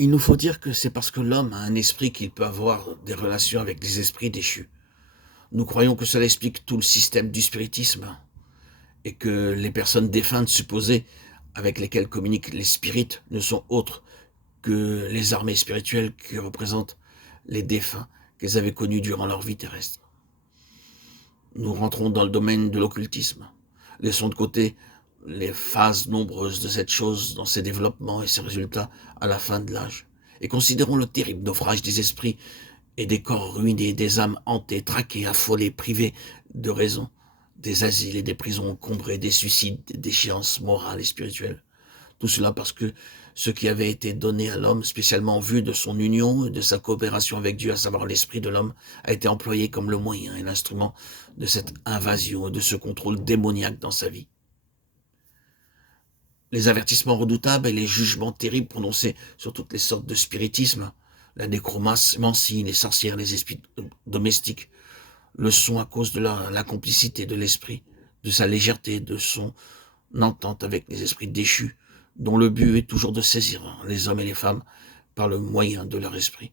Il nous faut dire que c'est parce que l'homme a un esprit qu'il peut avoir des relations avec des esprits déchus. Nous croyons que cela explique tout le système du spiritisme et que les personnes défuntes supposées avec lesquelles communiquent les spirites ne sont autres que les armées spirituelles qui représentent les défunts qu'elles avaient connus durant leur vie terrestre. Nous rentrons dans le domaine de l'occultisme. Laissons de côté les phases nombreuses de cette chose dans ses développements et ses résultats à la fin de l'âge. Et considérons le terrible naufrage des esprits et des corps ruinés, des âmes hantées, traquées, affolées, privées de raison, des asiles et des prisons encombrées, des suicides, des déchéances morales et spirituelles. Tout cela parce que ce qui avait été donné à l'homme, spécialement en vue de son union et de sa coopération avec Dieu, à savoir l'esprit de l'homme, a été employé comme le moyen et l'instrument de cette invasion et de ce contrôle démoniaque dans sa vie. Les avertissements redoutables et les jugements terribles prononcés sur toutes les sortes de spiritisme, la nécromancie, les sorcières, les esprits domestiques, le sont à cause de la complicité de l'esprit, de sa légèreté, de son entente avec les esprits déchus, dont le but est toujours de saisir les hommes et les femmes par le moyen de leur esprit.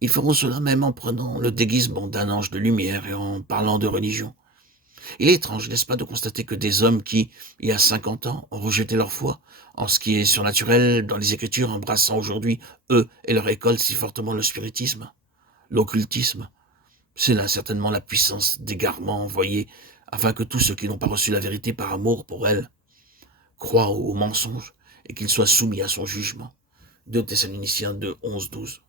Ils feront cela même en prenant le déguisement d'un ange de lumière et en parlant de religion. Il est étrange, n'est-ce pas, de constater que des hommes qui, il y a 50 ans, ont rejeté leur foi en ce qui est surnaturel dans les Écritures, embrassant aujourd'hui, eux et leur école, si fortement le spiritisme, l'occultisme. C'est là certainement la puissance d'égarement envoyée afin que tous ceux qui n'ont pas reçu la vérité par amour pour elle croient au mensonge et qu'ils soient soumis à son jugement. 2 Thessaloniciens 2, 11, 12.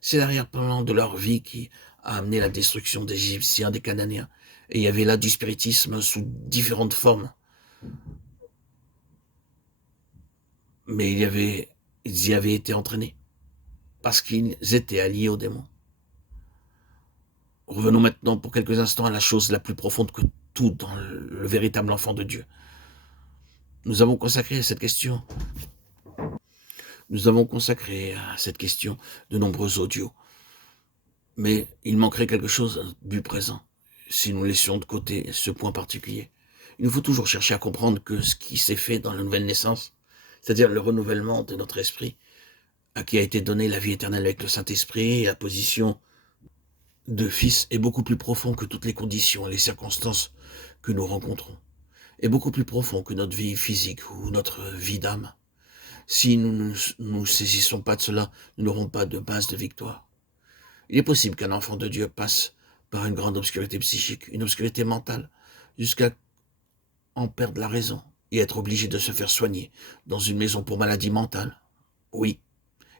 C'est l'arrière-plan de leur vie qui a amené la destruction des Égyptiens, des Cananéens. Et il y avait là du spiritisme sous différentes formes. Mais ils y avaient été entraînés parce qu'ils étaient alliés aux démons. Revenons maintenant pour quelques instants à la chose la plus profonde que tout dans le véritable enfant de Dieu. Nous avons consacré à cette question de nombreux audios. Mais il manquerait quelque chose à but présent si nous laissions de côté ce point particulier. Il nous faut toujours chercher à comprendre que ce qui s'est fait dans la nouvelle naissance, c'est-à-dire le renouvellement de notre esprit, à qui a été donnée la vie éternelle avec le Saint-Esprit et la position de fils, est beaucoup plus profond que toutes les conditions et les circonstances que nous rencontrons, est beaucoup plus profond que notre vie physique ou notre vie d'âme. Si nous ne nous saisissons pas de cela, nous n'aurons pas de base de victoire. Il est possible qu'un enfant de Dieu passe par une grande obscurité psychique, une obscurité mentale, jusqu'à en perdre la raison et être obligé de se faire soigner dans une maison pour maladie mentale. Oui,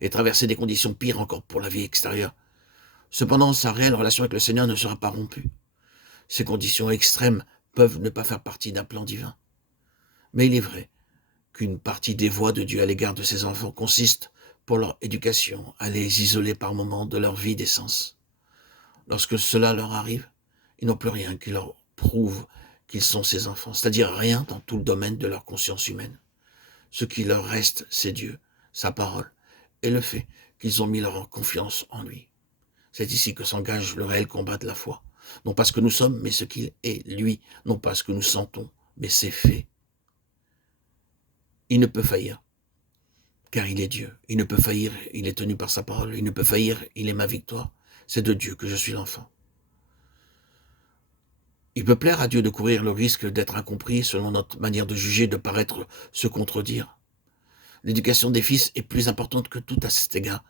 et traverser des conditions pires encore pour la vie extérieure. Cependant, sa réelle relation avec le Seigneur ne sera pas rompue. Ces conditions extrêmes peuvent ne pas faire partie d'un plan divin. Mais il est vrai qu'une partie des voies de Dieu à l'égard de ses enfants consiste, pour leur éducation, à les isoler par moments de leur vie d'essence. Lorsque cela leur arrive, ils n'ont plus rien qui leur prouve qu'ils sont ses enfants, c'est-à-dire rien dans tout le domaine de leur conscience humaine. Ce qui leur reste, c'est Dieu, sa parole, et le fait qu'ils ont mis leur confiance en lui. C'est ici que s'engage le réel combat de la foi. Non pas ce que nous sommes, mais ce qu'il est, lui. Non pas ce que nous sentons, mais ses faits. Il ne peut faillir, car il est Dieu. Il ne peut faillir, il est tenu par sa parole. Il ne peut faillir, il est ma victoire. C'est de Dieu que je suis l'enfant. Il peut plaire à Dieu de courir le risque d'être incompris selon notre manière de juger, de paraître se contredire. L'éducation des fils est plus importante que tout à cet égard.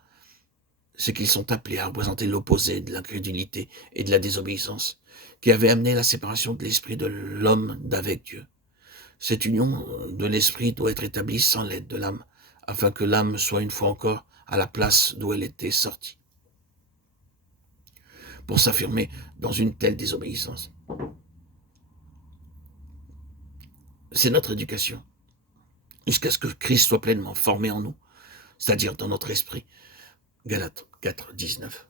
C'est qu'ils sont appelés à représenter l'opposé de l'incrédulité et de la désobéissance, qui avait amené la séparation de l'esprit de l'homme d'avec Dieu. Cette union de l'esprit doit être établie sans l'aide de l'âme, afin que l'âme soit une fois encore à la place d'où elle était sortie, pour s'affirmer dans une telle désobéissance. C'est notre éducation, jusqu'à ce que Christ soit pleinement formé en nous, c'est-à-dire dans notre esprit. Galates 4, 19.